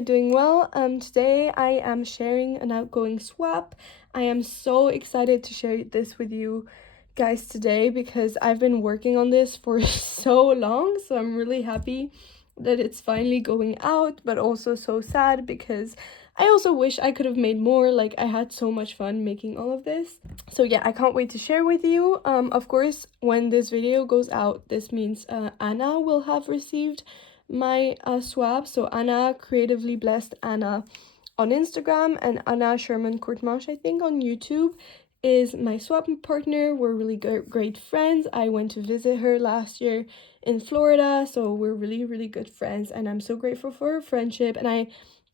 you're doing well. Today I am sharing an outgoing swap. I am so excited to share this with you guys today because I've been working on this for so long, so I'm really happy that it's finally going out, but also so sad because I also wish I could have made more. Like, I had so much fun making all of this. So yeah, I can't wait to share with you. Of course, when this video goes out, this means Anna will have received my swap. So Anna, Creatively Blessed Anna on Instagram, and Anna Sherman Courtmarsh, I think, on YouTube, is my swap partner. We're really great friends. I went to visit her last year in Florida, so we're really good friends, and I'm so grateful for her friendship. And I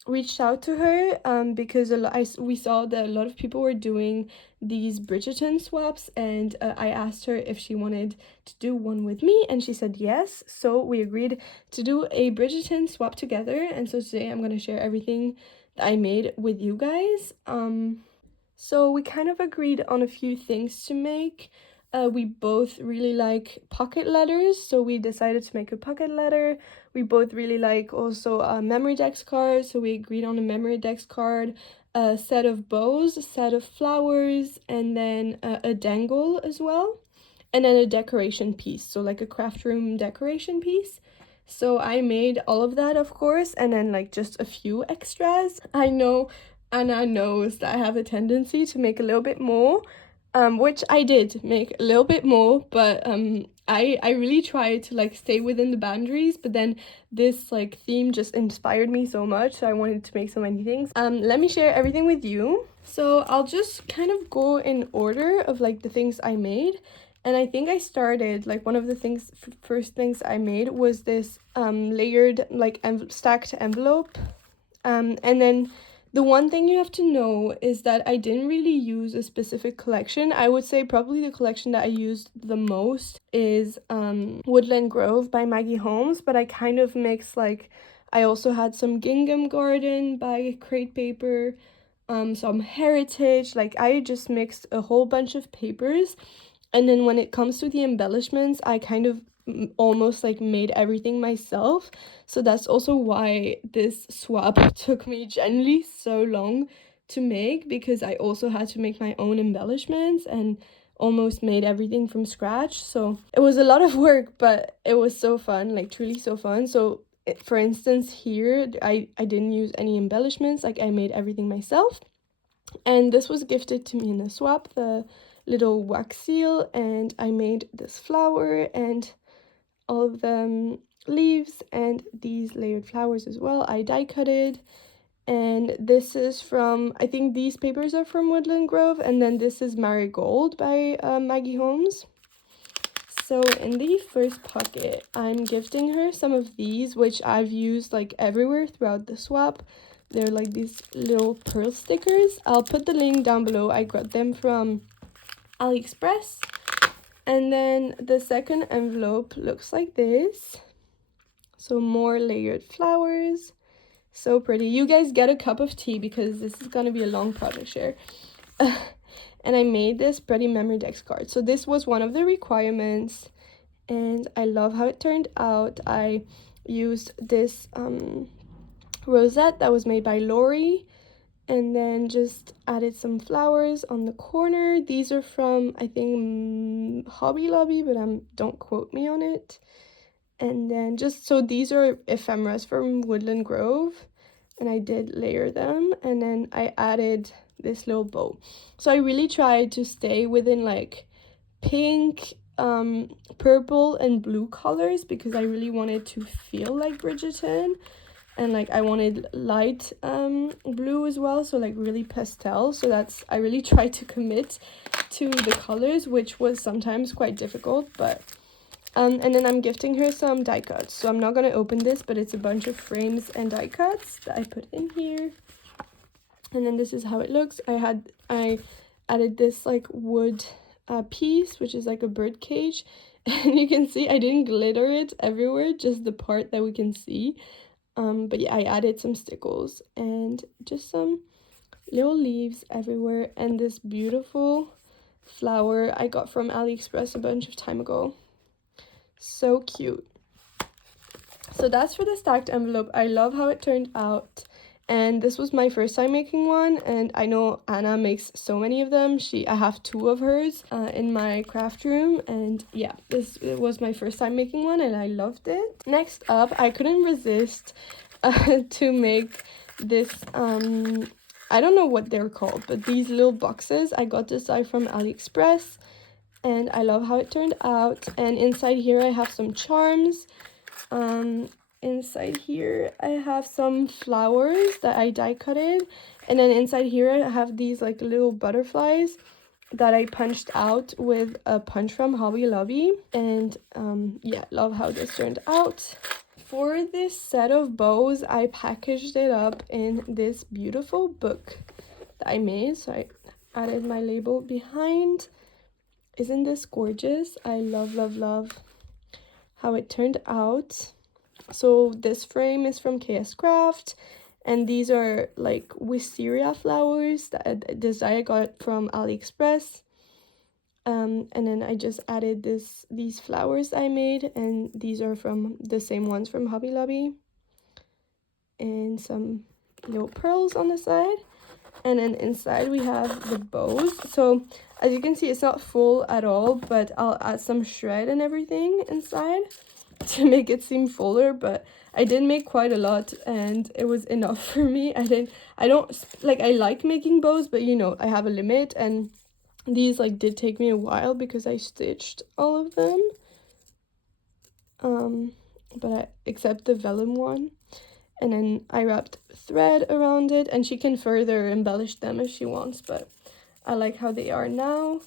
reached out to her because we saw that a lot of people were doing these Bridgerton swaps, and I asked her if she wanted to do one with me, and she said yes. So we agreed to do a Bridgerton swap together, and so today I'm going to share everything that I made with you guys. So we kind of agreed on a few things to make. We both really like pocket letters, so we decided to make a pocket letter. We both really like also memory dex cards, so we agreed on a memory dex card, a set of bows, a set of flowers, and then a dangle as well, and then a decoration piece, so like a craft room decoration piece. So I made all of that, of course, and then like just a few extras. I know Anna knows that I have a tendency to make a little bit more, which I did make a little bit more, but I really tried to like stay within the boundaries, but then this like theme just inspired me so much, so I wanted to make so many things. Let me share everything with you. So I'll just kind of go in order of like the things I made. And I think I started, like, one of the things, first things I made was this layered, like, stacked envelope. And then the one thing you have to know is that I didn't really use a specific collection. I would say probably the collection that I used the most is Woodland Grove by Maggie Holmes, but I kind of mixed, like, I also had some Gingham Garden by Crate Paper, some Heritage. Like, I just mixed a whole bunch of papers. And then when it comes to the embellishments, I kind of almost like made everything myself. So that's also why this swap took me genuinely so long to make, because I also had to make my own embellishments and almost made everything from scratch. So it was a lot of work, but it was so fun, like truly so fun. So for instance, here I didn't use any embellishments, like I made everything myself. And this was gifted to me in a swap, the little wax seal, and I made this flower and all of the leaves and these layered flowers as well. I die cutted, and this is from, I think these papers are from Woodland Grove, and then this is Marigold by Maggie Holmes. So in the first pocket, I'm gifting her some of these, which I've used like everywhere throughout the swap. They're like these little pearl stickers. I'll put the link down below. I got them from AliExpress. And then the second envelope looks like this. So more layered flowers. So pretty. You guys get a cup of tea because this is gonna be a long project share. And I made this Pretty Memory Dex card. So this was one of the requirements, and I love how it turned out. I used this rosette that was made by Lori, and then just added some flowers on the corner. These are from, I think, Hobby Lobby, but don't quote me on it. And then just, so these are ephemeras from Woodland Grove, and I did layer them, and then I added this little bow. So I really tried to stay within like pink, purple and blue colors because I really wanted to feel like Bridgerton, and like I wanted light blue as well, so like really pastel. So that's, I really tried to commit to the colors, which was sometimes quite difficult, but and then I'm gifting her some die cuts. So I'm not going to open this, but it's a bunch of frames and die cuts that I put in here. And then this is how it looks. I added this like wood piece, which is like a bird cage. And you can see I didn't glitter it everywhere, just the part that we can see. But yeah, I added some stickles and just some little leaves everywhere. And this beautiful flower I got from AliExpress a bunch of time ago. So cute. So that's for the stacked envelope. I love how it turned out. And this was my first time making one, and I know Anna makes so many of them. I have 2 of hers in my craft room, and yeah, it was my first time making one and I loved it. Next up, I couldn't resist to make this I don't know what they're called, but these little boxes. I got this from AliExpress, and I love how it turned out. And inside here I have some charms. Inside here I have some flowers that I die cutted, and then inside here I have these like little butterflies that I punched out with a punch from Hobby Lobby. And yeah, love how this turned out. For this set of bows, I packaged it up in this beautiful book that I made. So I added my label behind. Isn't this gorgeous? I love how it turned out. So this frame is from KS Craft, and these are like wisteria flowers that this I got from AliExpress. And then I just added these flowers I made, and these are from the same ones from Hobby Lobby. And some little pearls on the side. And then inside we have the bows. So as you can see, it's not full at all, but I'll add some shred and everything inside to make it seem fuller. But I did make quite a lot, and it was enough for me. I like making bows, but you know, I have a limit, and these like did take me a while because I stitched all of them. Except the vellum one. And then I wrapped thread around it, and she can further embellish them if she wants, but I like how they are now.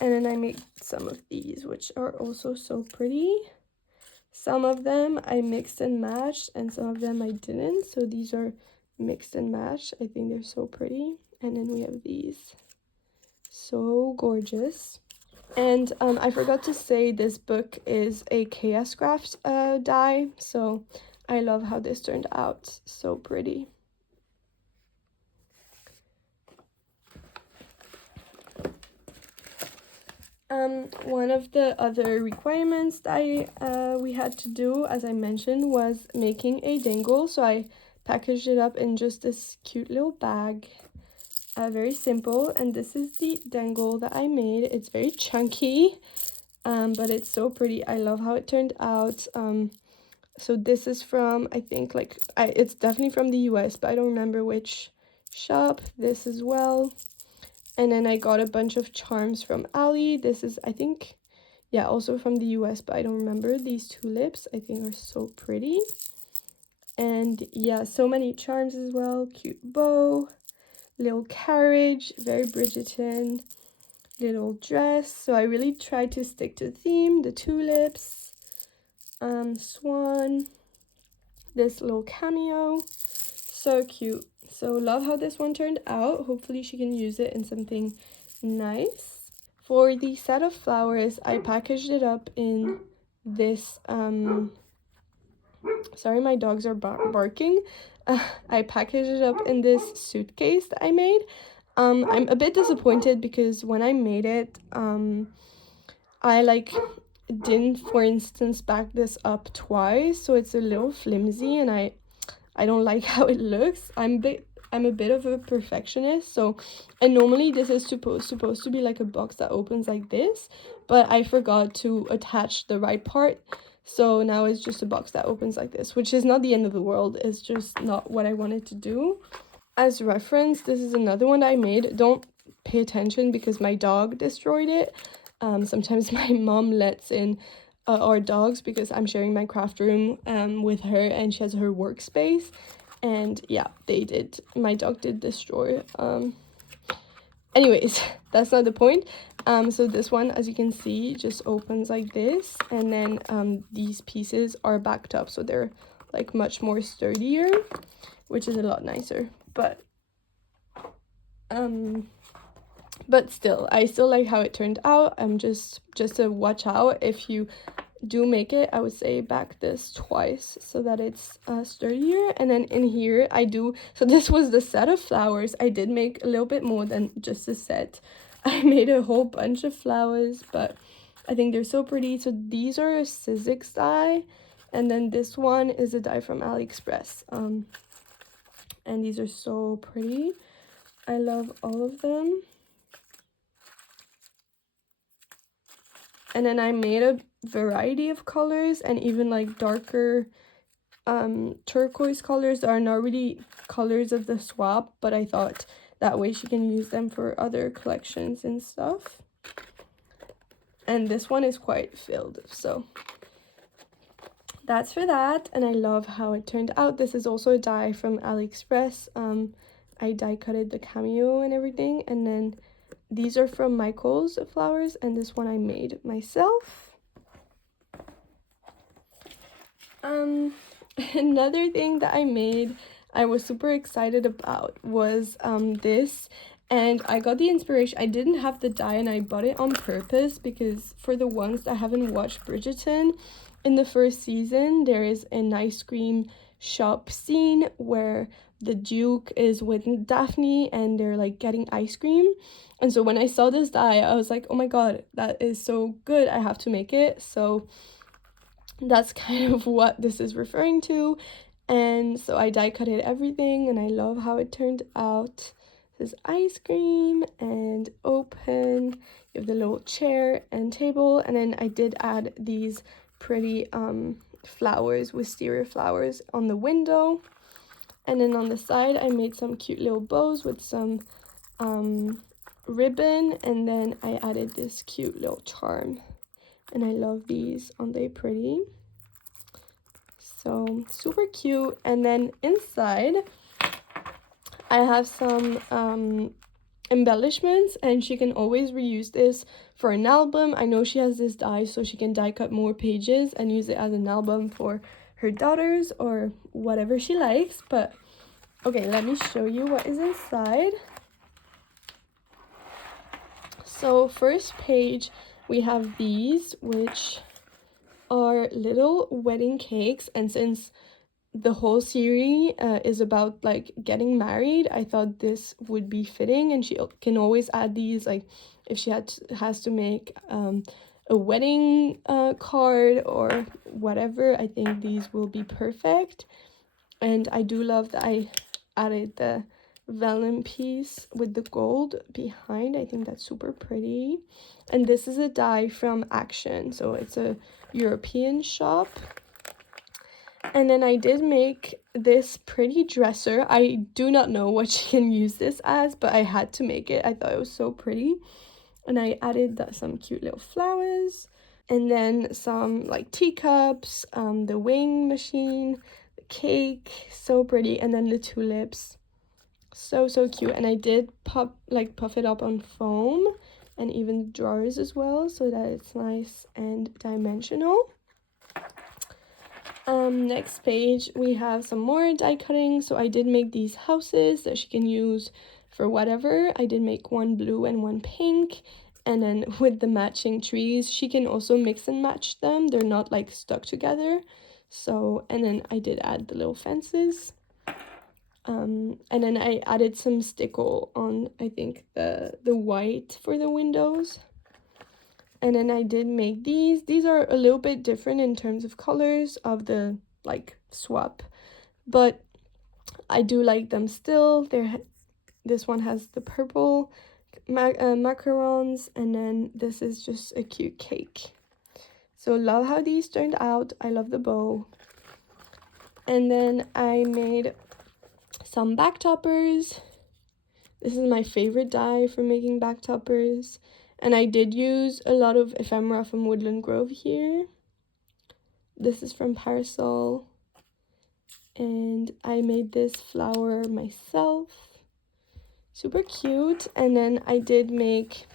And then I made some of these, which are also so pretty. Some of them I mixed and matched, and some of them I didn't. So these are mixed and matched. I think they're so pretty. And then we have these. So gorgeous. And I forgot to say this book is a KS Craft die. So I love how this turned out. So pretty. One of the other requirements that we had to do, as I mentioned, was making a dangle. So I packaged it up in just this cute little bag. Very simple. And this is the dangle that I made. It's very chunky, but it's so pretty. I love how it turned out. So this is from, I think, it's definitely from the US, but I don't remember which shop. This as well. And then I got a bunch of charms from Ali. This is, I think, yeah, also from the US, but I don't remember. These tulips, I think, are so pretty. And yeah, so many charms as well. Cute bow, little carriage, very Bridgerton, little dress. So I really tried to stick to theme. The tulips, swan, this little cameo, so cute. So love how this one turned out. Hopefully she can use it in something nice. For the set of flowers, I packaged it up in this sorry, my dogs are barking. I packaged it up in this suitcase that I made. I'm a bit disappointed because when I made it, I didn't, for instance, back this up twice, so it's a little flimsy, and I don't like how it looks. I'm a bit of a perfectionist, so, and normally this is supposed to be like a box that opens like this, but I forgot to attach the right part, so now it's just a box that opens like this, which is not the end of the world. It's just not what I wanted to do. As reference, this is another one I made. Don't pay attention because my dog destroyed it. Sometimes my mom lets in our dogs because I'm sharing my craft room with her, and she has her workspace, and yeah, my dog did destroy. Anyways, that's not the point. So this one, as you can see, just opens like this, and then these pieces are backed up, so they're like much more sturdier, which is a lot nicer. But still, I still like how it turned out. Just to watch out, if you do make it, I would say back this twice so that it's sturdier. And then in here I do, so this was the set of flowers. I did make a little bit more than just a set. I made a whole bunch of flowers, but I think they're so pretty. So these are a Sizzix die, and then this one is a die from AliExpress. and these are so pretty. I love all of them. And then I made a variety of colors, and even like darker turquoise colors that are not really colors of the swap, but I thought that way she can use them for other collections and stuff. And this one is quite filled, so that's for that. And I love how it turned out. This is also a die from AliExpress. I die cutted the cameo and everything, and then these are from Michael's flowers, and this one I made myself. Another thing that I made I was super excited about was this, and I got the inspiration. I didn't have the die and I bought it on purpose because for the ones that haven't watched Bridgerton, in the first season there is an ice cream shop scene where the Duke is with Daphne and they're like getting ice cream. And so when I saw this die, I was like, oh my god, that is so good, I have to make it. So that's kind of what this is referring to. And so I die cutted everything, and I love how it turned out. This is ice cream and open. You have the little chair and table, and then I did add these pretty flowers, wisteria flowers on the window. And then on the side I made some cute little bows with some ribbon, and then I added this cute little charm, and I love these. Aren't they pretty? So super cute. And then inside I have some embellishments, and she can always reuse this for an album. I know she has this die, so she can die cut more pages and use it as an album for her daughters or whatever she likes. But okay, let me show you what is inside. So first page we have these, which are little wedding cakes, and since the whole series is about like getting married, I thought this would be fitting, and she can always add these like if she has to make a wedding card or whatever. I think these will be perfect. And I do love that I added the vellum piece with the gold behind. I think that's super pretty. And this is a die from Action, so it's a European shop. And then I did make this pretty dresser. I do not know what she can use this as, but I had to make it. I thought it was so pretty. And I added some cute little flowers, and then some like teacups, the weighing machine, the cake, so pretty, and then the tulips, so cute. And I did puff it up on foam, and even drawers as well, so that it's nice and dimensional. Next page we have some more die cutting. So I did make these houses that she can use for whatever. I did make one blue and one pink, and then with the matching trees she can also mix and match them, they're not like stuck together. So, and then I did add the little fences, and then I added some stickle on, I think, the white for the windows. And then I did make these are a little bit different in terms of colors of the like swap, but I do like them still. This one has the purple macarons, and then this is just a cute cake. So love how these turned out. I love the bow. And then I made some back toppers. This is my favorite die for making back toppers. And I did use a lot of ephemera from Woodland Grove here. This is from Parasol. And I made this flower myself. Super cute. And then I did make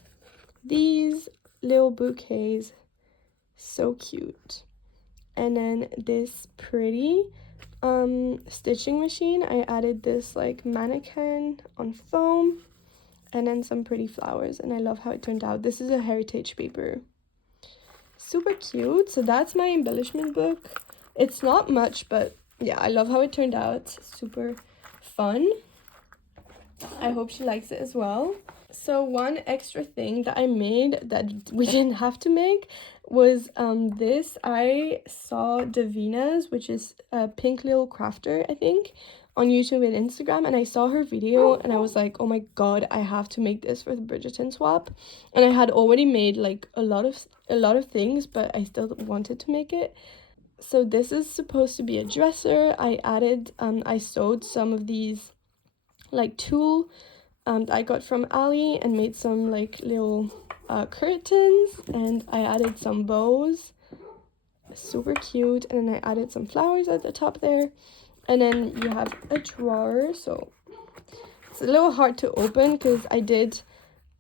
these little bouquets. So cute. And then this pretty stitching machine. I added this like mannequin on foam. And then some pretty flowers, and I love how it turned out. This is a heritage paper. Super cute. So that's my embellishment book. It's not much, but yeah, I love how it turned out. Super fun. I hope she likes it as well. So one extra thing that I made that we didn't have to make was this. I saw Davina's, which is a pink little crafter, I think, on YouTube and Instagram, and I saw her video and I was like, oh my god, I have to make this for the Bridgerton swap. And I had already made like a lot of things, but I still wanted to make it. So this is supposed to be a dresser. I sewed some of these like tulle I got from Ali and made some like little curtains, and I added some bows, super cute, and then I added some flowers at the top there. And then you have a drawer, so it's a little hard to open because I did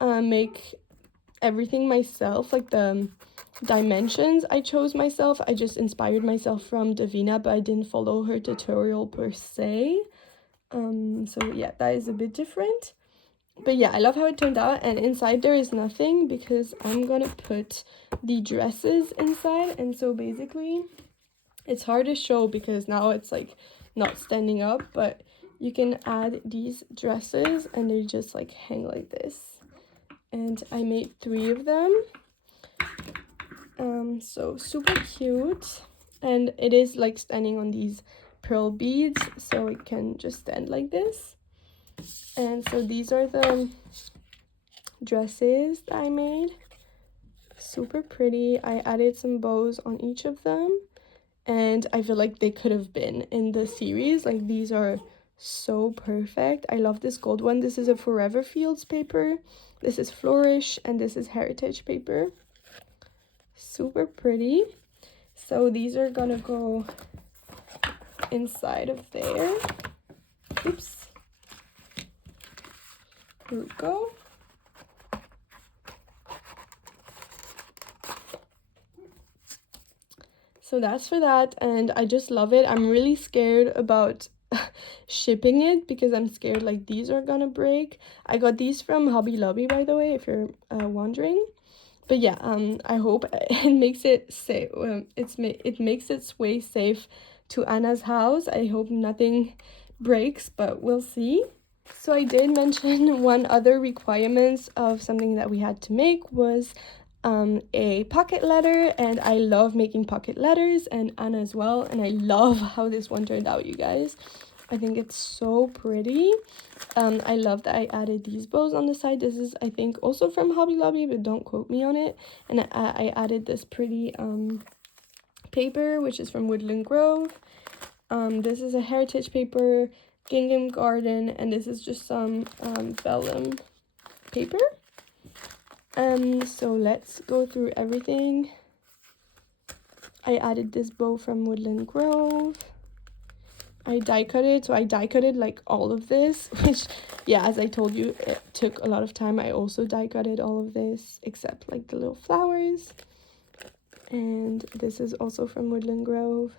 make everything myself, like the dimensions I chose myself. I just inspired myself from Davina, but I didn't follow her tutorial per se. So yeah, that is a bit different. But yeah, I love how it turned out, and inside there is nothing because I'm gonna put the dresses inside. And so basically it's hard to show because now it's like not standing up, but you can add these dresses and they just like hang like this. And I made 3 of them. So super cute, and it is like standing on these pearl beads, so it can just stand like this. And so these are the dresses that I made. Super pretty. I added some bows on each of them, and I feel like they could have been in the series. Like, these are so perfect. I love this gold one. This is a Forever Fields paper, this is Flourish, and this is Heritage paper. Super pretty. So these are gonna go inside of there. Oops. Here we go. So that's for that, and I just love it. I'm really scared about shipping it because I'm scared like these are gonna break. I got these from Hobby Lobby, by the way, if you're wondering. But yeah, I hope it makes it safe. It makes its way safe to Anna's house. I hope nothing breaks, but we'll see. So I did mention one other requirement of something that we had to make was a pocket letter, and I love making pocket letters, and Anna as well, and I love how this one turned out, you guys. I think it's so pretty. I love that I added these bows on the side. This is, I think, also from Hobby Lobby, but don't quote me on it. And I added this pretty paper, which is from Woodland Grove. This is a Heritage paper, Gingham Garden, and this is just some vellum paper. So let's go through everything. I added this bow from Woodland Grove. I die cut it, so I die cutted like all of this, which, yeah, as I told you, it took a lot of time. I also die cutted all of this except like the little flowers. And this is also from Woodland Grove.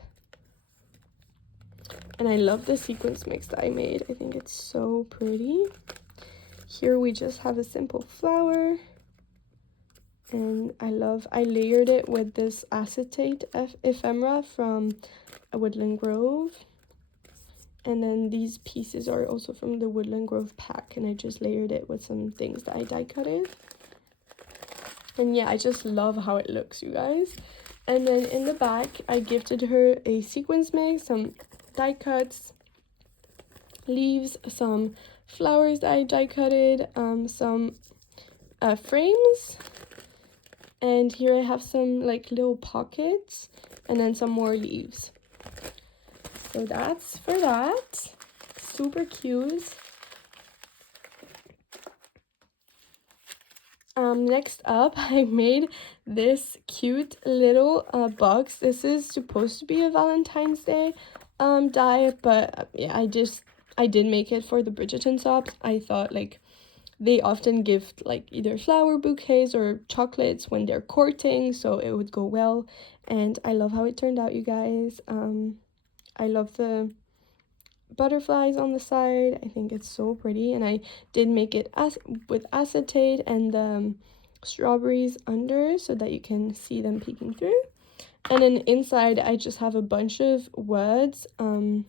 And I love the sequence mix that I made. I think it's so pretty. Here we just have a simple flower. And I layered it with this acetate ephemera from Woodland Grove. And then these pieces are also from the Woodland Grove pack, and I just layered it with some things that I die cutted. And yeah, I just love how it looks, you guys. And then in the back, I gifted her a sequence mix, some die cuts, leaves, some flowers that I die cutted, some frames. And here I have some like little pockets, and then some more leaves. So that's for that. Super cute. Next up, I made this cute little box. This is supposed to be a Valentine's Day die, but yeah, I did make it for the Bridgerton shop. I thought like they often gift like either flower bouquets or chocolates when they're courting, so it would go well. And I love how it turned out, you guys. I love the butterflies on the side. I think it's so pretty, and I did make it with acetate and the strawberries under so that you can see them peeking through. And then inside I just have a bunch of words that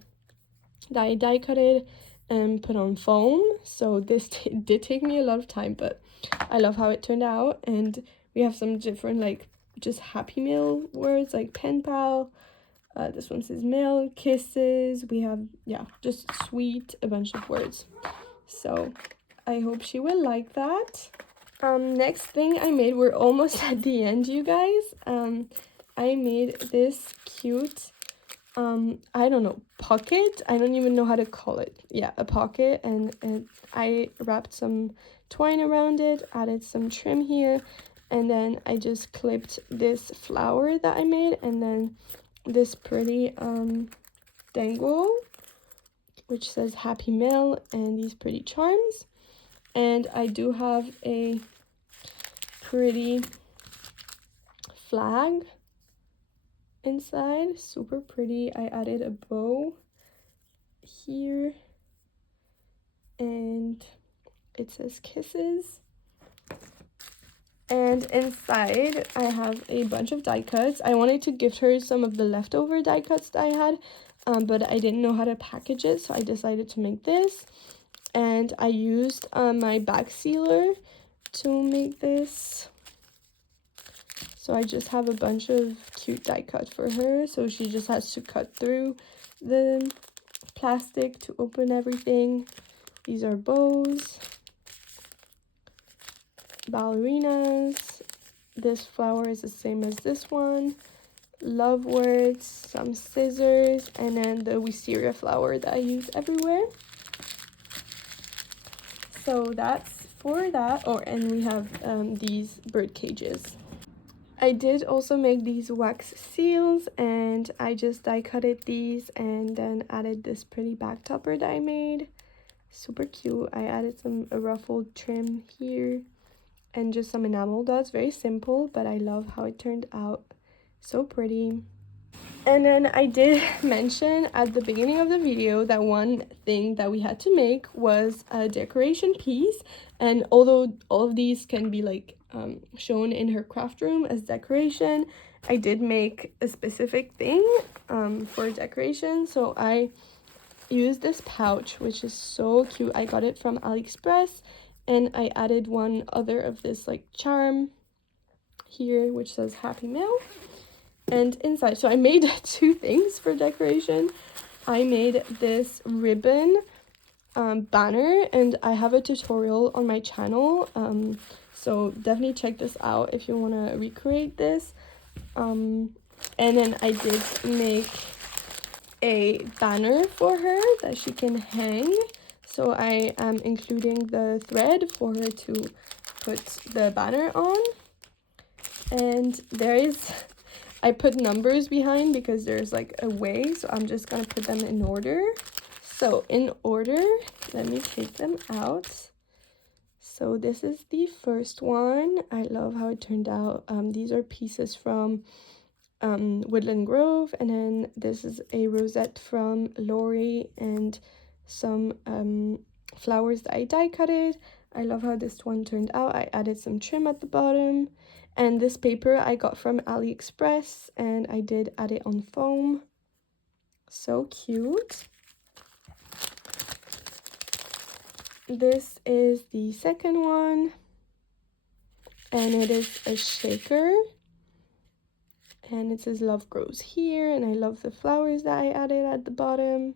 I die cutted and put on foam. So this did take me a lot of time, but I love how it turned out. And we have some different like just Happy Meal words like pen pal, This one says mail, kisses. We have, yeah, just sweet, a bunch of words. So I hope she will like that. Next thing I made, we're almost at the end, you guys. I made this cute, I don't know, pocket. I don't even know how to call it. Yeah, a pocket, and I wrapped some twine around it, added some trim here, and then I just clipped this flower that I made, and then this pretty dangle, which says Happy Mail, and these pretty charms. And I do have a pretty flag inside, super pretty. I added a bow here, and it says kisses. And inside I have a bunch of die cuts. I wanted to gift her some of the leftover die cuts that I had, but I didn't know how to package it, so I decided to make this. And I used my back sealer to make this. So I just have a bunch of cute die cut for her, so she just has to cut through the plastic to open everything. These are bows, ballerinas. This flower is the same as this one. Love words, some scissors, and then the wisteria flower that I use everywhere. So that's for that. Oh, and we have these bird cages. I did also make these wax seals, and I just die cutted these and then added this pretty back topper that I made. Super cute. I added a ruffled trim here and just some enamel dots. Very simple, but I love how it turned out. So pretty. And then I did mention at the beginning of the video that one thing that we had to make was a decoration piece. And although all of these can be like shown in her craft room as decoration, I did make a specific thing for decoration. So I used this pouch, which is so cute. I got it from AliExpress, and I added one other of this like charm here, which says Happy Mail. And inside, so I made two things for decoration. I made this ribbon banner, and I have a tutorial on my channel, so definitely check this out if you want to recreate this. And then I did make a banner for her that she can hang, so I am including the thread for her to put the banner on. And there is, I put numbers behind because there's like a way, so I'm just gonna put them in order. So in order, let me take them out. So this is the first one. I love how it turned out. These are pieces from Woodland Grove, and then this is a rosette from Lori and some flowers that I die cutted. I love how this one turned out. I added some trim at the bottom. And this paper I got from AliExpress, and I did add it on foam. So cute. This is the second one, and it is a shaker. And it says Love Grows Here, and I love the flowers that I added at the bottom.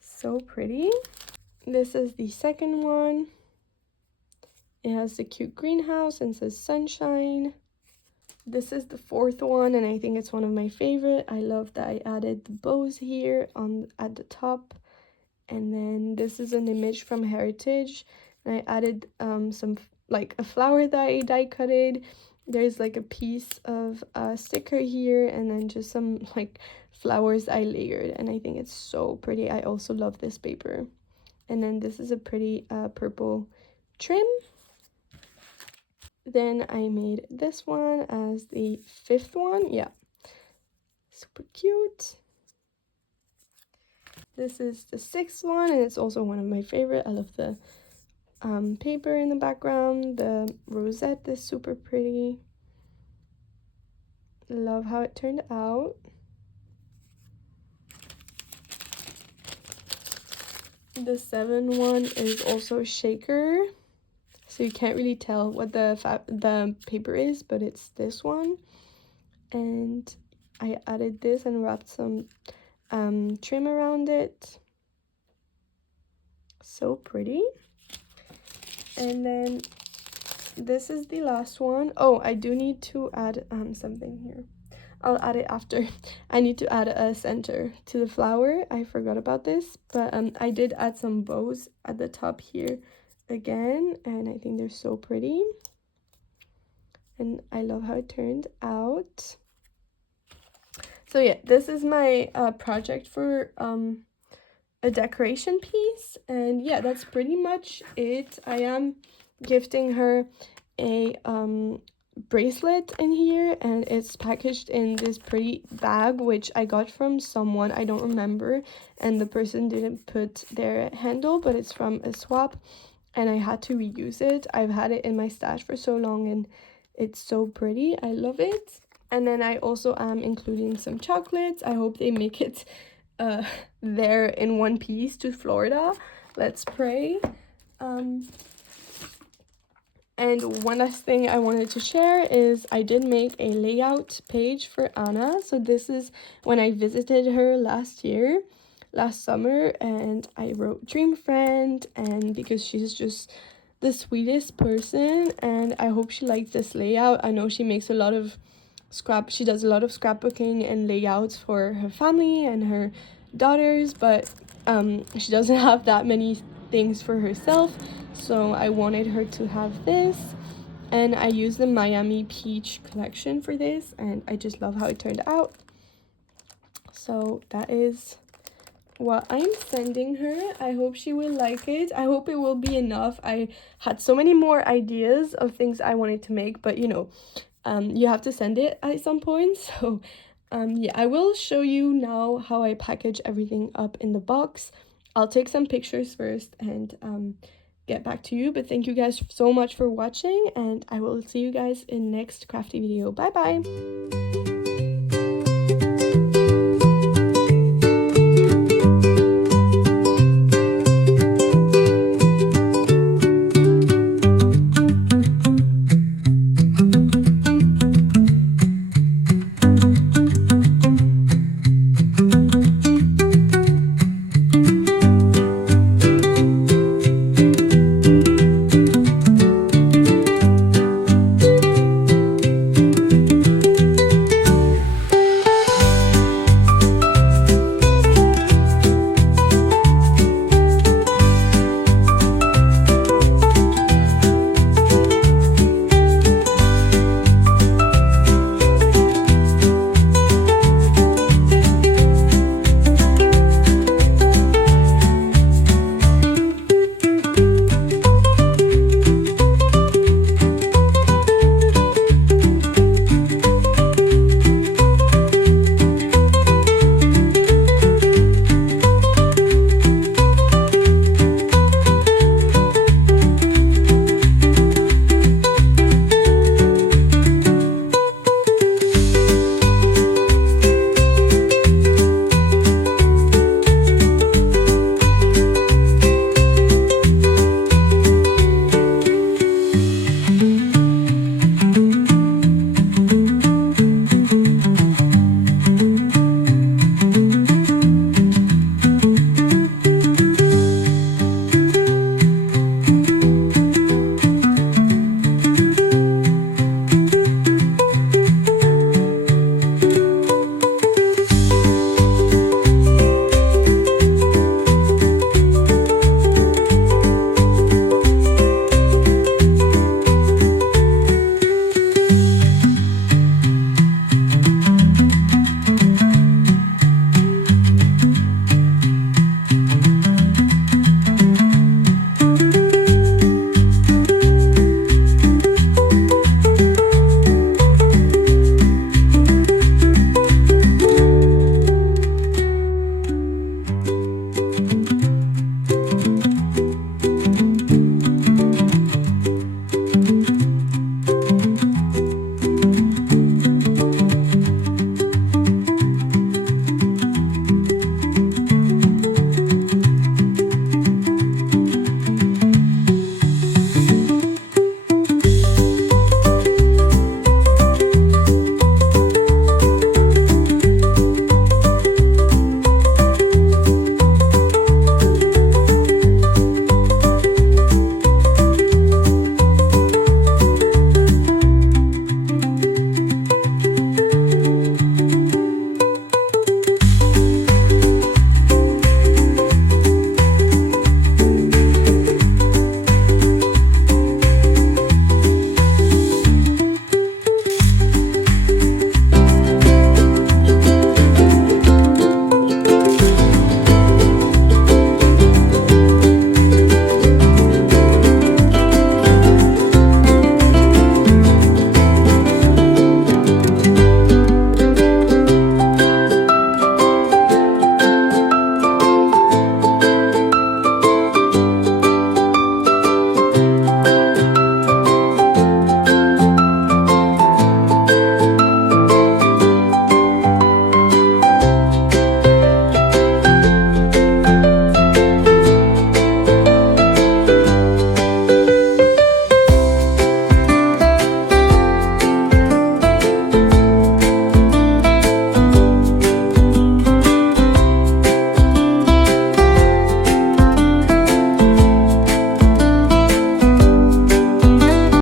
So pretty. This is the second one. It has the cute greenhouse and says sunshine. This is the fourth one, and I think it's one of my favorite. I love that I added the bows here at the top. And then this is an image from Heritage, and I added some like a flower that I die cutted. There's like a piece of a sticker here, and then just some like flowers I layered, and I think it's so pretty. I also love this paper. And then this is a pretty purple trim. Then I made this one as the fifth one. Yeah, super cute. This is the sixth one, and it's also one of my favorite. I love the paper in the background. The rosette is super pretty. Love how it turned out. The seventh one is also a shaker, so you can't really tell what the paper is, but it's this one. And I added this and wrapped some trim around it. So pretty. And then this is the last one. Oh, I do need to add something here. I'll add it after. I need to add a center to the flower. I forgot about this, but I did add some bows at the top here again, and I think they're so pretty. And I love how it turned out. So yeah, this is my project for a decoration piece, and yeah, that's pretty much it. I am gifting her a bracelet in here, and it's packaged in this pretty bag which I got from someone, I don't remember, and the person didn't put their handle, but it's from a swap and I had to reuse it. I've had it in my stash for so long and it's so pretty. I love it. And then I also am including some chocolates. I hope they make it there in one piece to Florida. Let's pray. And one last thing I wanted to share is I did make a layout page for Anna. So this is when I visited her last summer, and I wrote dream friend, and because she's just the sweetest person, and I hope she liked this layout. I know she makes a lot of she does a lot of scrapbooking and layouts for her family and her daughters, but she doesn't have that many things for herself, so I wanted her to have this, and I used the Miami Peach collection for this, and I just love how it turned out. So that is what I'm sending her. I hope she will like it. I hope it will be enough. I had so many more ideas of things I wanted to make, but you know, you have to send it at some point. So yeah, I will show you now how I package everything up in the box. I'll take some pictures first and get back to you, but thank you guys so much for watching, and I will see you guys in next crafty video. Bye bye.